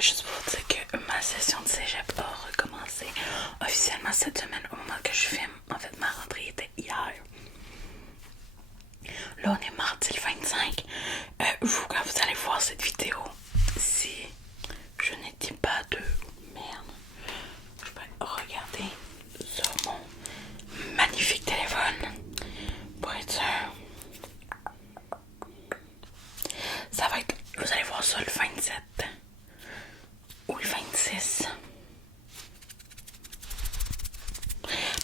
Juste pour vous dire que ma session de cégep a recommencé officiellement cette semaine au moment que je filme. En fait, ma rentrée était hier. Là, on est mardi le 25. Vous, quand vous allez voir cette vidéo, si je n'étais pas de merde, je vais regarder sur mon magnifique téléphone pour être sûr. Ça va être, vous allez voir ça le 27 ou le 26.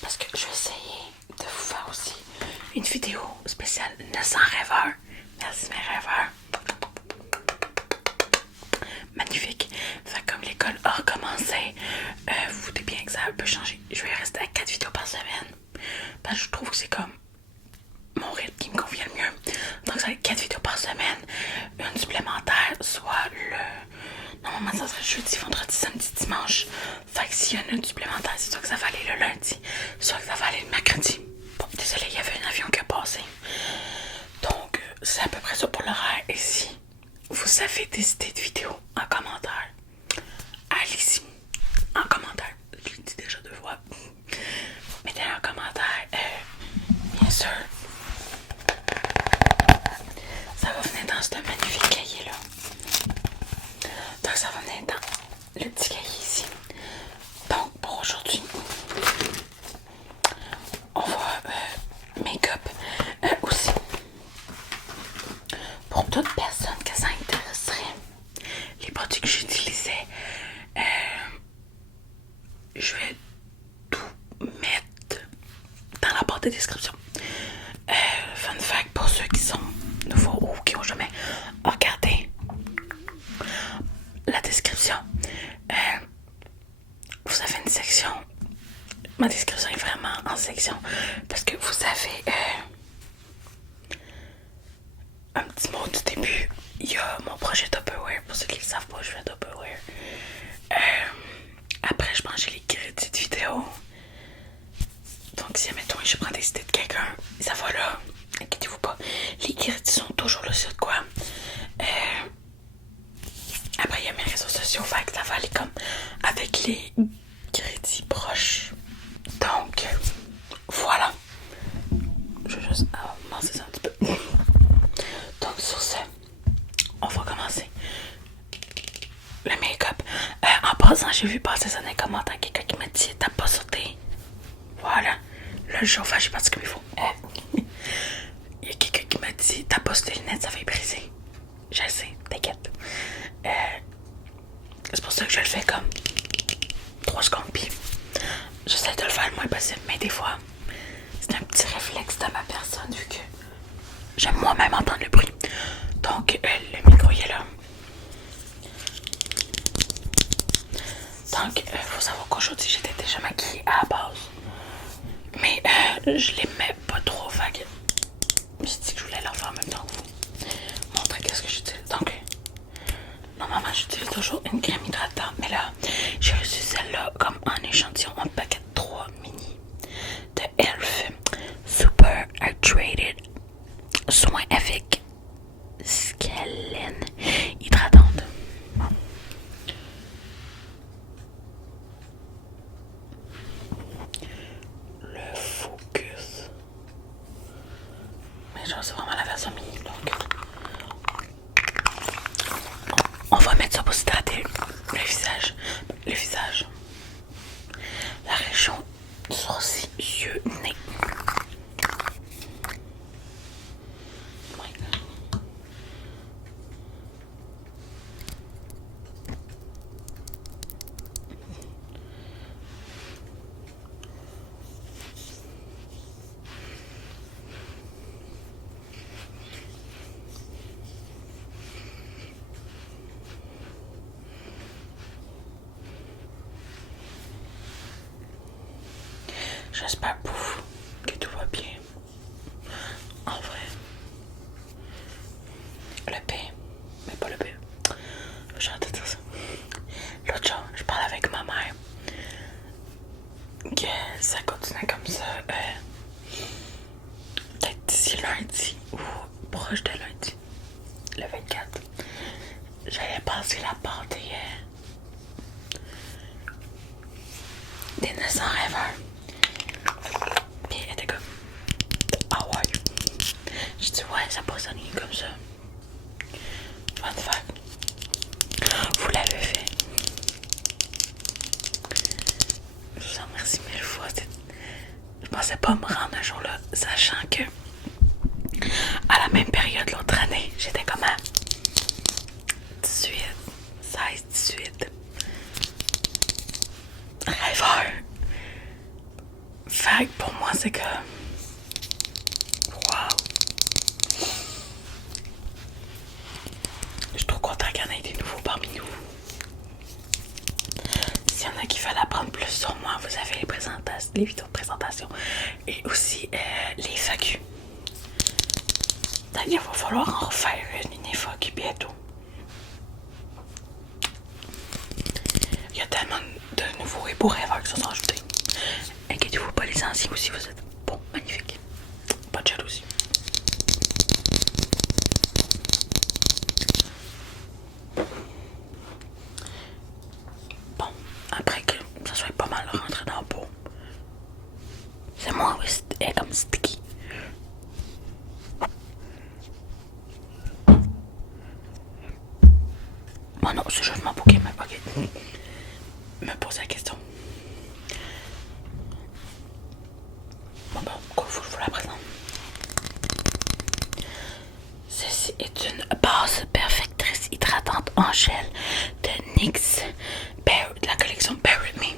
Parce que je vais essayer de vous faire aussi une vidéo spéciale 900 rêveurs. Merci mes rêveurs. Magnifique. Fait comme l'école a recommencé, vous doutez bien que ça peut changer. Je vais rester à 4 vidéos par semaine. Parce que je trouve que c'est comme mon rythme qui me convient le mieux. Donc ça va être 4 vidéos par semaine. Une supplémentaire, soit le... Normalement ça serait jeudi, vendredi, samedi, dimanche. Fait que s'il y en a une supplémentaire, c'est soit que ça va aller le lundi, soit que ça va aller le mercredi. Bon, désolé, il y avait un avion qui a passé. Donc c'est à peu près ça pour l'horaire. Et si vous avez des idées de vidéos en commentaire, allez-y en commentaire. Je le dis déjà 2 fois. Mettez en commentaire, bien sûr. Ça va venir dans ce magnifique cahier là. Donc ça va venir dans le petit cahier ici. Donc pour aujourd'hui, on va make-up aussi. Pour toute personne que ça intéresserait, les produits que j'utilisais, je vais tout mettre dans la barre de description. Fun fact pour ceux qui sont nouveaux ou qui n'ont jamais regardé la description, vous avez une section. Ma description est vraiment en section parce que vous avez un petit mot du début. Il y a mon projet Tupperware. Pour ceux qui ne le savent pas, je fais Tupperware. Après, je pense que j'ai les crédits de vidéo. Donc, si admettons, je prends des idées de quelqu'un, ça va là. Inquiétez-vous pas. Les crédits sont toujours là sur quoi. Après, il y a mes réseaux sociaux. Fait que ça va aller comme avec les crédits proches. Donc, voilà. Je vais juste avancer ça un petit peu. Donc, sur ce, on va commencer le make-up. En passant, j'ai vu passer ça dans les commentaires. Quelqu'un qui m'a dit t'as pas sauté. Voilà. Là, le chauffage est parti comme il faut. Il y a quelqu'un qui m'a dit t'as pas sauté les lunettes, ça va y briser. Je sais, t'inquiète. C'est pour ça que je le fais comme 3 secondes. Puis j'essaie de le faire le moins possible. Mais des fois, c'est un petit réflexe de ma personne vu que j'aime moi-même entendre le bruit. Donc, le micro il est là. Donc, faut savoir qu'aujourd'hui, j'étais déjà maquillée à la base. Mais je les mets pas trop. Fait que je me suis dit que je voulais leur faire en même temps que vous. Montrer qu'est-ce que j'utilise. Donc, normalement, j'utilise toujours une crème hydratante. Mais là, j'ai reçu celle-là comme en échantillon, en paquet 3 mini de Elf Super Hydrated Soin avec Scalene hydratante. Le focus. Mais genre, c'est vraiment la version mini. Donc, on va mettre ça pour s'hydrater le visage. Le visage. La région sourcils, yeux, nez. J'espère pour vous que tout va bien. En vrai. Le P. Mais pas le P. J'ai hâte de dire ça. L'autre jour, je parlais avec ma mère. Que ça continue comme ça. Peut-être d'ici lundi ou proche de lundi. Le 24. J'allais passer la pâte des 900 rêveurs. Puis elle était comme, ah ouais. J'ai dit, ouais, ça peut sonner comme ça. Fun fact. Vous l'avez fait. Je vous en remercie mille fois. Je pensais pas me rendre un jour là, sachant que à la même période l'autre année, j'étais comme à 18, 16, 18. Rêveur. Fait que pour moi, c'est que wow. Je suis trop content qu'il y en ait des nouveaux parmi nous. S'il y en a qui veulent apprendre plus sur moi, vous avez les vidéos de présentation et aussi les FAQ. D'ailleurs, il va falloir en refaire une FAQ bientôt. Il y a tellement de nouveaux et beaux rêveurs qui se sont ajoutés. Inquiétez-vous pas, les anciens aussi, vous êtes bon, magnifique. Pas de jalousie. Bon, après que ça soit pas mal rentré dans le pot, c'est moi, oui, elle est comme sticky. Bon, non, c'est juste mon Pokémon, ok. Me poser la question. Bon, je vous la présente. Ceci est une base perfectrice hydratante en gel de NYX de la collection Bear With Me.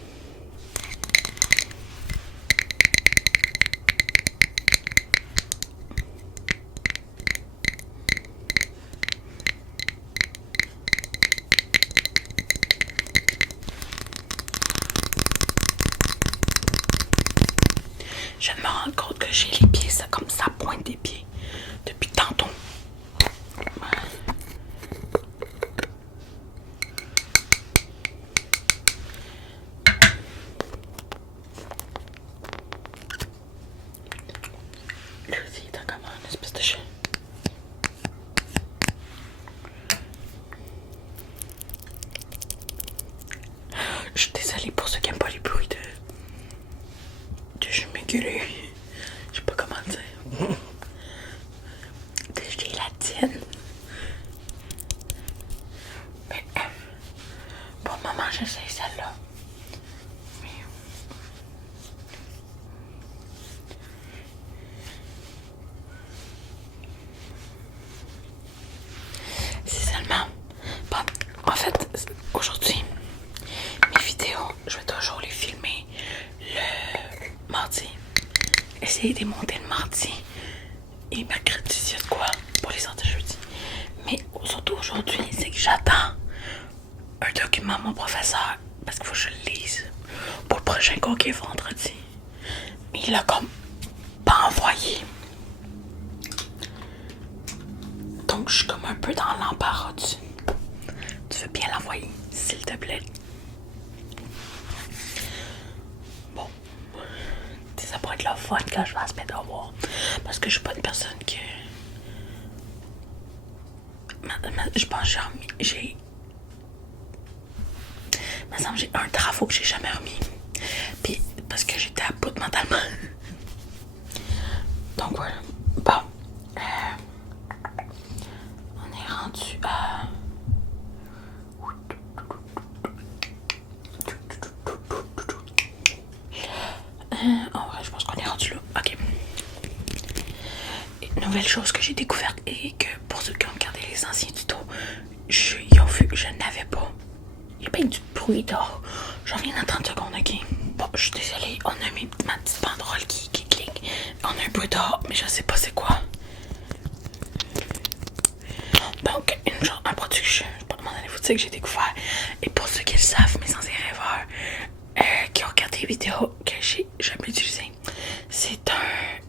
Je me rends compte que j'ai les pieds, ça comme ça pointe des pieds depuis tantôt. Lui aussi, il est comme une espèce de chien. Je suis désolée pour ceux qui n'aiment pas les bruits de jumeculeux. Je sais pas comment dire. De gélatine. Mais pour le moment, j'essaie celle-là. Mais c'est seulement. Bon, en fait, aujourd'hui, mes vidéos, je vais toujours les filmer le mardi. Essayer de les monter le mardi. Et mercredi, il y a de quoi pour les sorties jeudi. Mais surtout aujourd'hui, c'est que j'attends un document de mon professeur parce qu'il faut que je le lise pour le prochain cours qui est vendredi. Mais il a comme pas envoyé. Donc je suis comme un peu dans l'embarras. Tu veux bien l'envoyer, s'il te plaît? Bon, ça pourrait être le fun quand je fasse mes devoirs. Parce que je suis pas une personne que... Je pense que j'ai... Il me semble que j'ai un travaux que j'ai jamais remis. Puis parce que j'étais à bout mentalement. Donc voilà. Bon. On est rendu à... En vrai, je pense qu'on est rendu là. Ok. Une nouvelle chose que j'ai découverte et que pour ceux qui ont regardé les anciens tutos, ils ont vu que je n'avais pas. Il y a pas du bruit dehors. J'en viens dans 30 secondes, ok? Bon, je suis désolée, on a ma petite banderole qui clique. On a un bruit dehors, mais je sais pas c'est quoi. Donc, un produit que je pas dans les boutiques que j'ai découvert. Et pour ceux qui le savent, mes anciens rêveurs, qui ont regardé les vidéos que j'ai jamais utilisées, c'est un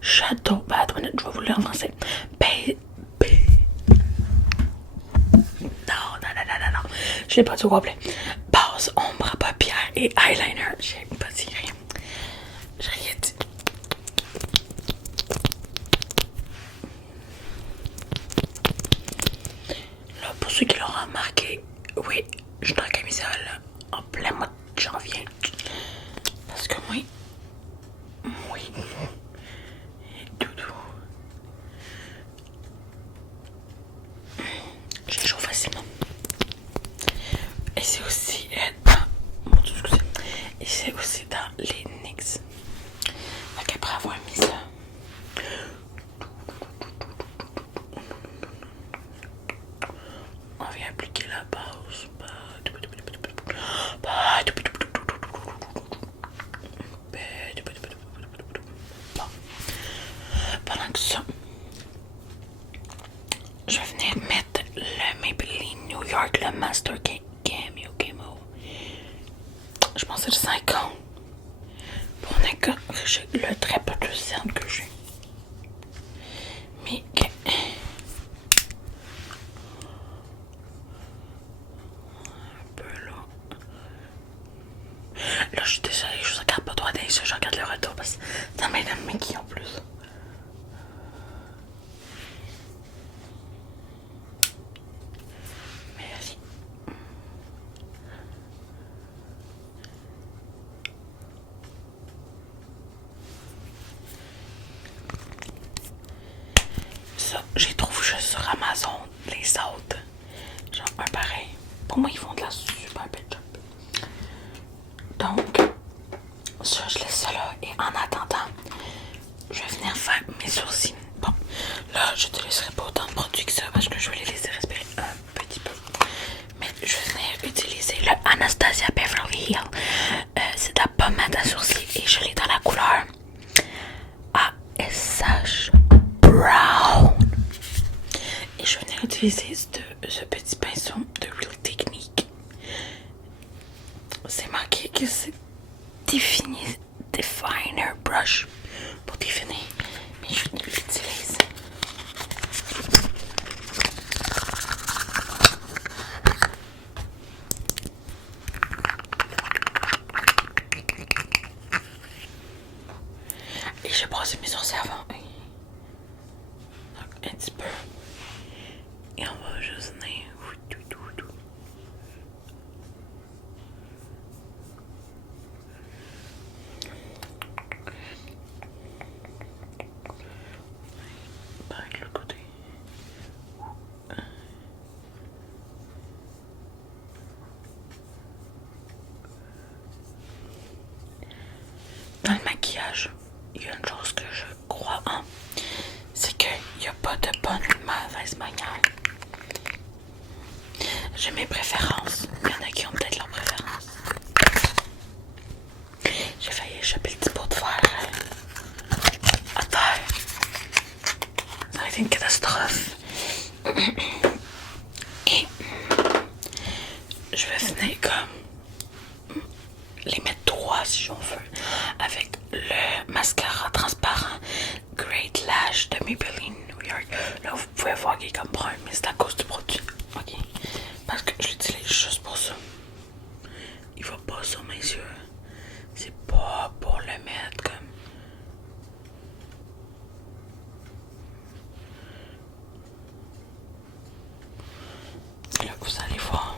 château. Ben, attends, je vais vous le lire en français. Non. Je l'ai pas dit au complet. Base, ombre, paupières et eyeliner. J'ai pas dit rien. J'ai rien dit. Là, pour ceux qui l'auront remarqué, oui, je suis en camisole en plein mois de que j'en viens. Parce que moi, oui, doudou. J'ai chaud facilement. Et c'est aussi dans... Mon Dieu, excusez. Et c'est aussi dans les NYX. Donc après avoir mis ça, on vient appliquer la base. Bon. Pendant que ça, je vais venir mettre le Maybelline New York, le Master Cameo Camo. Je pense que c'est le 50. Pour le très peu de cerne que j'ai. Mais que... un peu là. Là, je suis désolée, je regarde pas droit dans les yeux, je regarde le retour parce que ça m'aide à me maquiller en plus. Mais vas-y. Ça, j'ai trouvé juste sur Amazon les autres. Genre un pareil. Pour moi, ils font de la super belle job. Donc, ça, je laisse ça là. Et en attendant, je vais venir faire mes sourcils. Bon, là, je te laisserai pas autant de produits que ça parce que je vais les laisser respirer un petit peu. Mais je vais venir utiliser le Anastasia Beverly Hills. C'est de la pommade à sourcils et je l'ai dans la couleur ASH Brown. Et je vais venir utiliser ce petit pinceau de Real Technique. C'est marqué que c'est Definer Brush pour définir, mais je l'utilise. Et j'ai brossé mes sourcils avant. Donc un petit peu. Et on va juste venir. Avec le côté. Dans le maquillage, il y a une chose que je crois en, c'est qu'il n'y a pas de bonne ou de mauvaise manière. J'ai mes préférences. Il y en a qui ont peut-être leurs préférences. J'ai failli échapper le petit pot de fer à terre. Ça a été une catastrophe. Et je vais venir comme les mettre droits si on veut avec le mascara transparent Great Lash de Maybelline New York. Là vous pouvez voir qu'il est comme brun, mais c'est à cause du produit. Ok, parce que je l'utilise juste pour ça. Il va pas sur mes yeux. C'est pas pour le mettre comme. Là vous allez voir.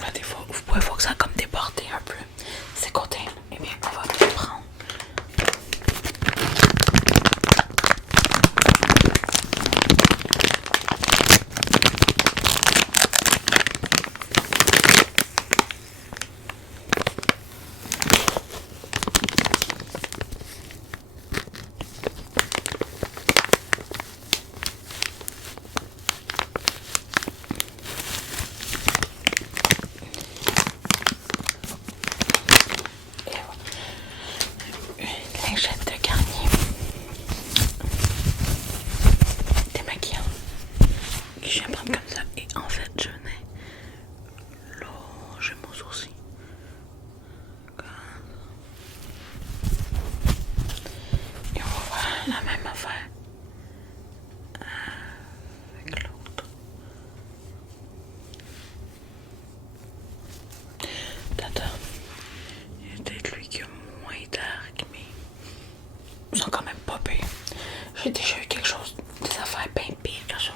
Là des fois vous pouvez voir que ça a comme débordé un peu ces côtés. J'ai déjà eu quelque chose, des affaires bien pires que ça.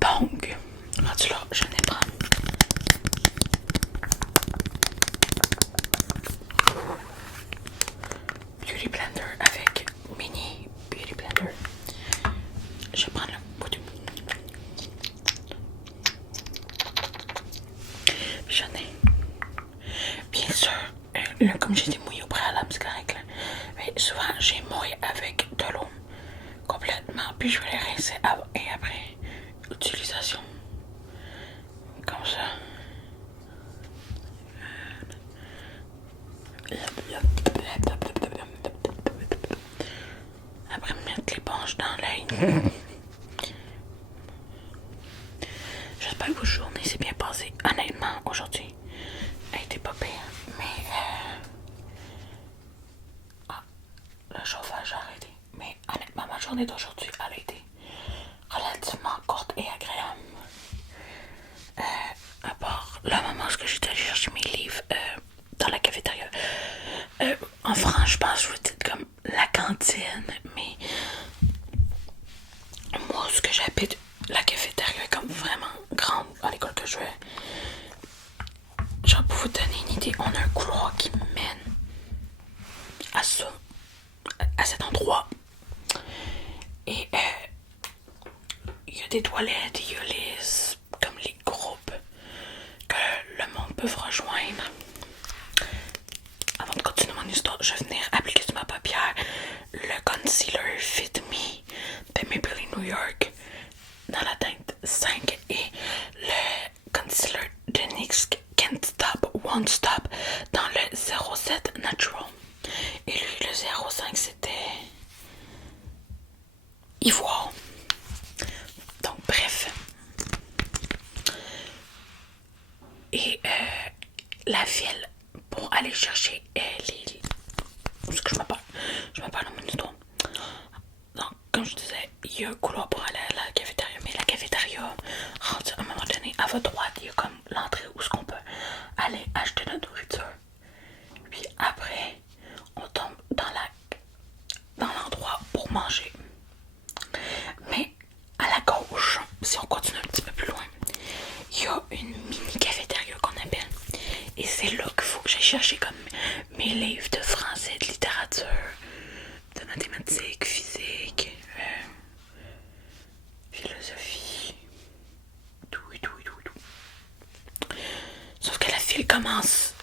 Donc, rendu là, je venais prendre Beauty Blender avec Mini Beauty Blender. Je vais prendre le bout. J'en ai. Bien sûr, là, comme j'ai été mouillé au préalable, c'est correct là. Mais souvent, j'ai mouillé avec de l'eau complètement. Puis je vais les rincer avant et après utilisation. Comme ça. Après mettre l'éponge dans l'œil. J'espère que votre journée s'est bien passée. Honnêtement, aujourd'hui, elle a été pas pire. Mais le chauffage a arrêté. Mais honnêtement, ma journée d'aujourd'hui, elle a été relativement courte et agréable. À part le moment où j'étais allée chercher mes livres dans la cafétéria. En France, je pense que je vous dis comme la cantine, mais moi, ce que j'habite, la cafétéria est comme vraiment grande à l'école que je vais. Genre, pour vous donner une idée, on a un couloir qui mène à ça, à cet endroit. Et il y a des toilettes, il y a comme les groupes que le monde peut rejoindre. Avant de continuer mon histoire, je vais venir appliquer sur ma paupière le concealer Fit Me de Maybelline New York dans la teinte 5 et le concealer de NYX Can't Stop, Won't Stop dans le 07 Natural. Et lui, le 05, c'était ivoire. Donc, bref. Et la file pour aller chercher les... Ce que je m'appelle dans mon histoire. Donc, comme je disais, il y a un couloir pour aller à la cafétéria. Mais la cafétéria, rendu à un moment donné, à votre droite, il y a comme l'entrée où ce qu'on peut aller acheter notre nourriture. Puis après, on tombe dans l'endroit pour manger. Mais à la gauche, si on continue un petit peu plus loin, il y a une mini cafétéria qu'on appelle. Et c'est là qu'il faut que j'aille chercher comme mes livres de français, de littérature, de mathématiques, physique, philosophie, tout. Sauf que la file commence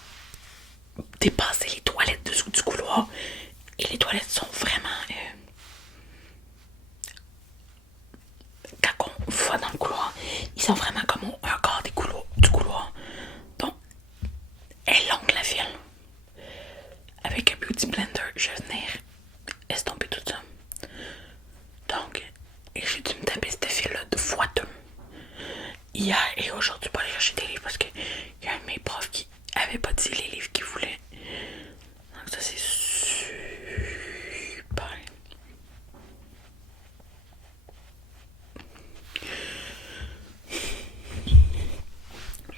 à dépasser les toilettes dessous du couloir. Et les toilettes sont vraiment... quand on voit dans le couloir, ils sont vraiment comme un quart du couloir. Donc, elle est longue la file. Avec un beauty blender, je vais venir estomper tout ça. Donc, j'ai dû me taper cette file-là de fois deux. Hier et aujourd'hui pour aller chercher des livres parce qu'il y a un de mes profs qui avait pas dit les livres qu'il voulait. Donc ça c'est super.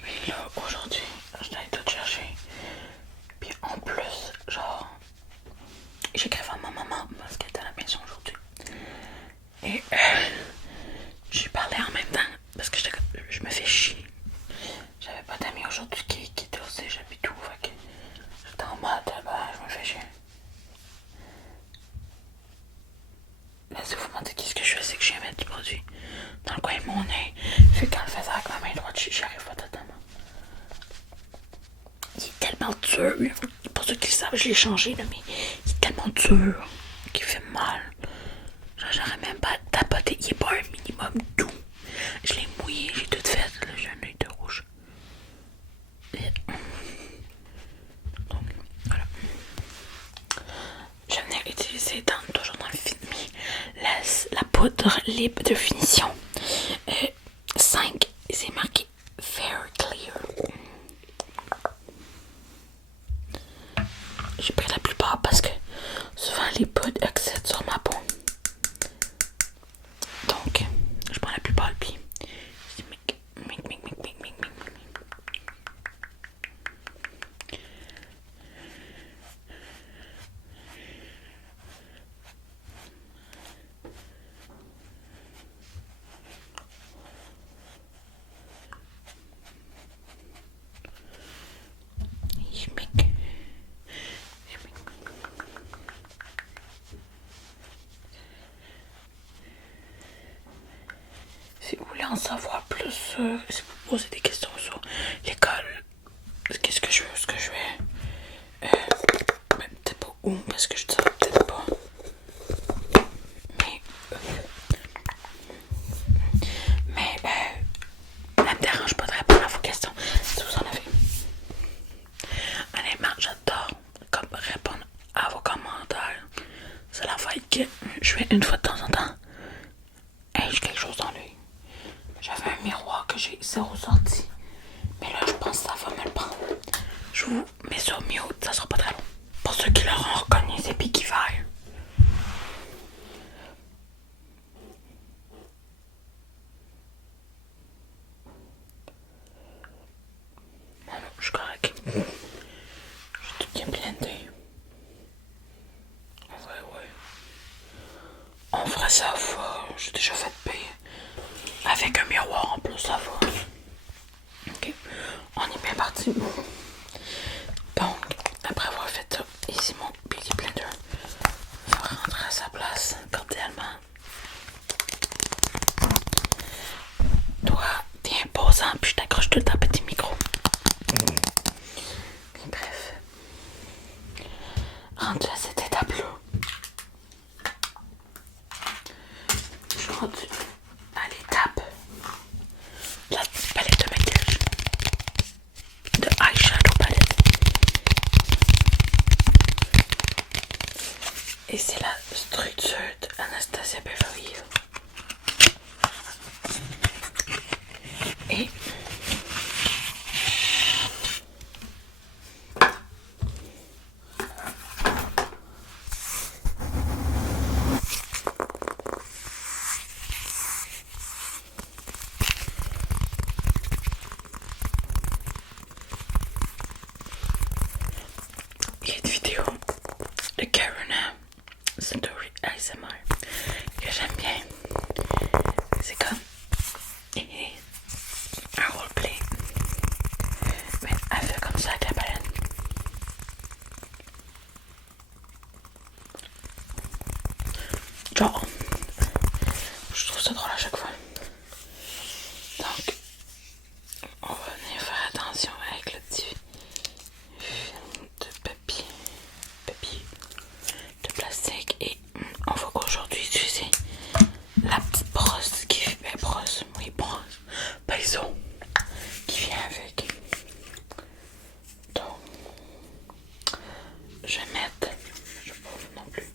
Et là aujourd'hui, je dois aller tout chercher. Puis en plus, genre, j'écrivais à ma maman parce qu'elle était à la maison aujourd'hui. Et j'ai parlé en même temps parce que je me fais chier. J'avais pas d'amis aujourd'hui qui étaient au cégep et tout. Fait que j'étais en mode, je me fais chier. Là, si vous me dites ce que je fais, c'est que je viens mettre du produit dans le coin de mon œil. Fait que quand je le faisais avec ma main droite, j'y arrive pas totalement. Il est tellement dur. Pour ceux qui le savent, je l'ai changé, là, mais il est tellement dur qu'il fait mal. Genre, j'aurais même pas tapoté. Il est pas un minimum doux. Je l'ai mouillé, j'ai tout fait. Là, j'ai un œil de rouge. Donc, voilà. Je venais utiliser toujours dans le Fit Me la poudre libre de finition 5, c'est marqué Fair Clear. J'ai pris la plupart parce que souvent les poudres accèdent sur ma peau. Donc, je prends la plupart puis en savoir plus sur, si vous posez des questions sur l'école, qu'est-ce que je veux, ce que je vais, mais peut-être pas où, parce que je ne savais peut-être pas, mais ça me dérange pas de répondre à vos questions, si vous en avez. Honnêtement, j'adore comme répondre à vos commentaires. C'est la fois que je fais une fois de temps en temps. Hey, j'ai quelque chose dans l'œil. J'avais un miroir que j'ai zéro sorti. Mais là, je pense que ça va me le prendre. Je vous mets sur mute, ça sera pas très long. Pour ceux qui l'auront reconnu, c'est Picky Fire. Ah non, je suis correct. J'ai tout bien blendé. Ouais. En vrai, ça va. J'ai déjà fait pire. Avec un miroir en plus, ça va. Ok, on est bien parti. Donc, après avoir fait ça, ici mon Beauty Blender va rentrer à sa place cordialement. Toi, t'es imposant, puis je t'accroche tout le temps petit micro. Bref, rendu à cette étape-là, je suis rendu à l'étape de la palette de maquillage, de eyeshadow palette. Et c'est la structure d'Anastasia Beverly Hills. Et il y a une vidéo de Karuna Satori ASMR que j'aime bien. C'est comme un roleplay, mais elle fait comme ça avec la palette. Genre, je trouve ça drôle à chaque fois. Donc, on va venir faire attention avec le petit film de papier de plastique, et on va aujourd'hui utiliser la petite brosse qui fait brosse, pinceau qui vient avec. Donc, je vais mettre, je sais pas non plus,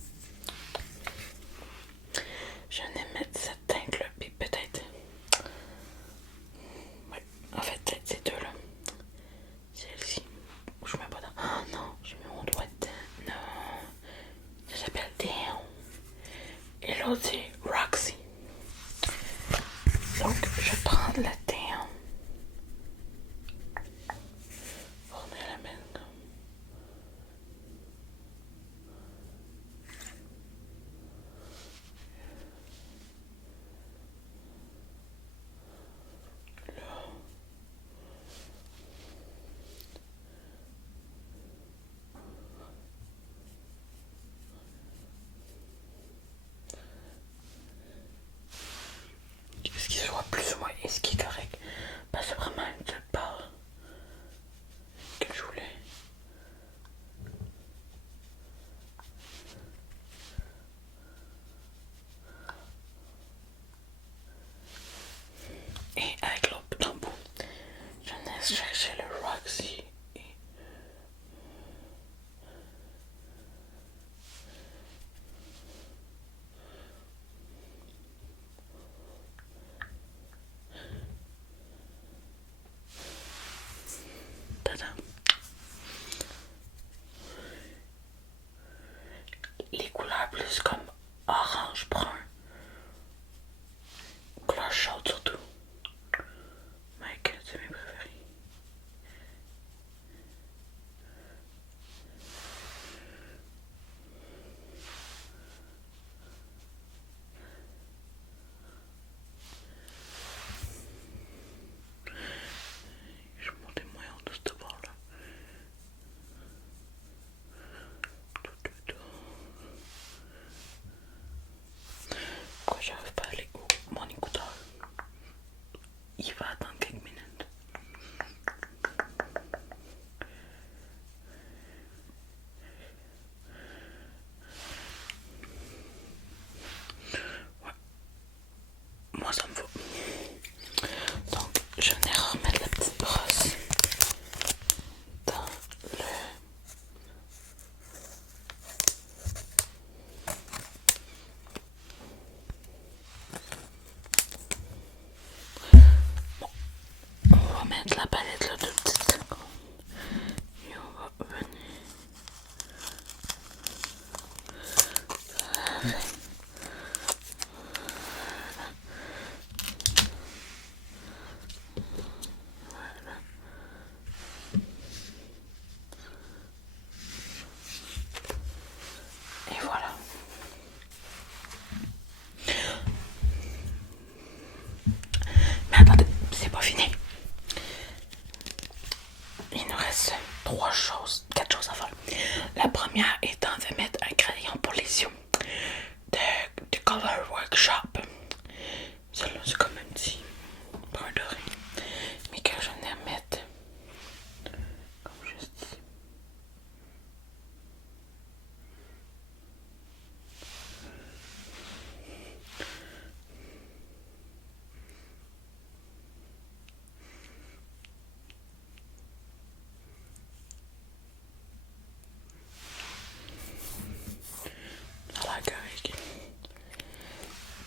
l'air correct.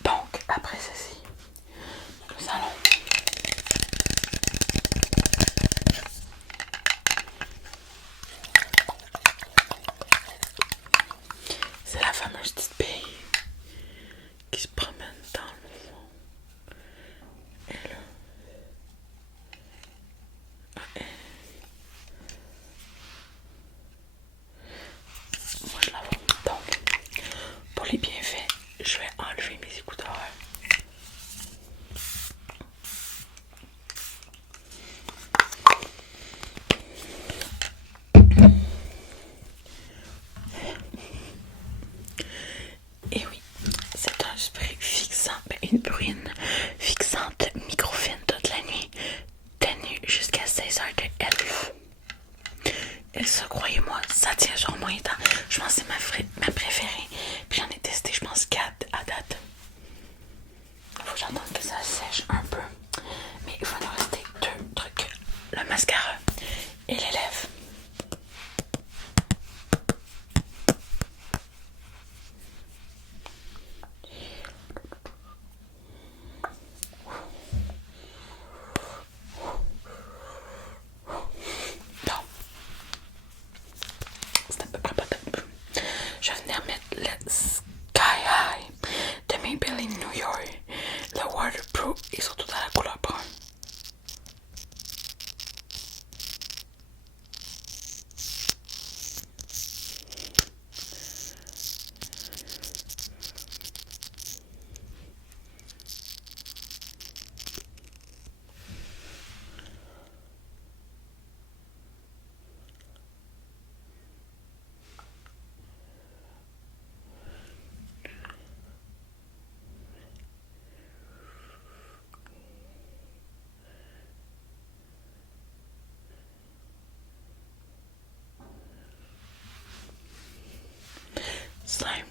Donc, après ceci, nous allons c'est la fameuse petite bille qui se promène dans le fond. Et là. Moi je la vois. Donc, pour les bienfaits, je vais enlever mes écouteurs. Et oui, c'est un spray fixant, une brune fixante microfine toute la nuit, tenue jusqu'à 16 heures de elf. Et ça, croyez-moi, ça tient sur moins de temps. Je pense que c'est ma préférée. Puis j'en ai testé, je pense, 4 à date. Faut que j'attende que ça sèche un peu. Mais il va nous rester 2 trucs. Le mascara et les lèvres. Bon. C'est à peu près pas top. Je vais venir mettre le Sky High de Maybelline New York. Le waterproof et surtout dans la couleur brun. Slime